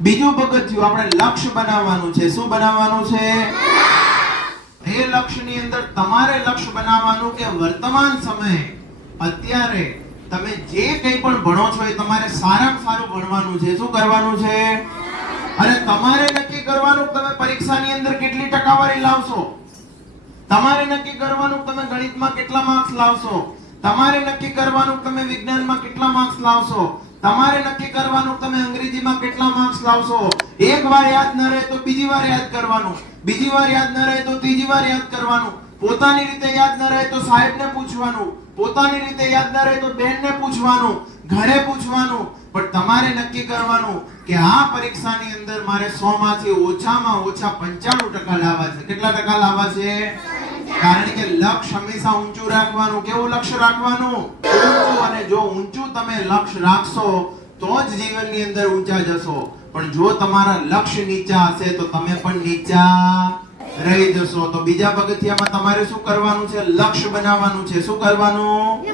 બીજું પગથિયું આપણે લક્ષ્ય બનાવવાનું છે. શું બનાવવાનું છે? એ લક્ષ્યની અંદર તમારે લક્ષ્ય બનાવવાનું કે વર્તમાન સમયે? અત્યારે તમે જે કંઈ પણ ભણો છો એ તમારે સારામાં સારું ભણવાનું છે. શું કરવાનું છે? અને તમારે નક્કી કરવાનું તમે પરીક્ષાની અંદર કેટલી ટકાવારી લાવશો? તમારે નક્કી કરવાનું તમે ગણિતમાં કેટલા માર્ક્સ લાવશો? તમારે નક્કી કરવાનું તમે વિજ્ઞાનમાં કેટલા માર્ક્સ લાવશો? તમારે નક્કી કરવાનું તમે અંગ્રેજીમાં કેટલા માર્ક્સ લાવશો? એક વાર યાદ ન રહે તો બીજી વાર યાદ કરવાનું. બીજી વાર યાદ ન રહે તો ત્રીજી વાર યાદ કરવાનું. પોતાની રીતે યાદ ન રહે તો સાહેબને પૂછવાનું. પોતાની રીતે યાદ ન રહે તો બેનને પૂછવાનું. ઘરે પૂછવાનું. પણ તમારે નક્કી કરવાનું કે આ પરીક્ષાની અંદર મારે 100 માંથી ઓછામાં ઓછા 95% ટકા લાવવા છે. કેટલા ટકા લાવવા છે? કારણ કે લક્ષ્ય હંમેશા ઊંચું રાખવાનું. કેવું લક્ષ્ય રાખવાનું? ઊંચું અને જો ઊંચું તમે લક્ષ્ય રાખશો, તો જ જીવનની અંદર ઊંચા જશો. પણ જો તમારા લક્ષ્ય નીચા હશે, તો તમે પણ નીચા રહી જશો. તો બીજા પગથિયામાં તમારે શું કરવાનું છે? લક્ષ્ય બનાવવાનું છે. શું કરવાનું?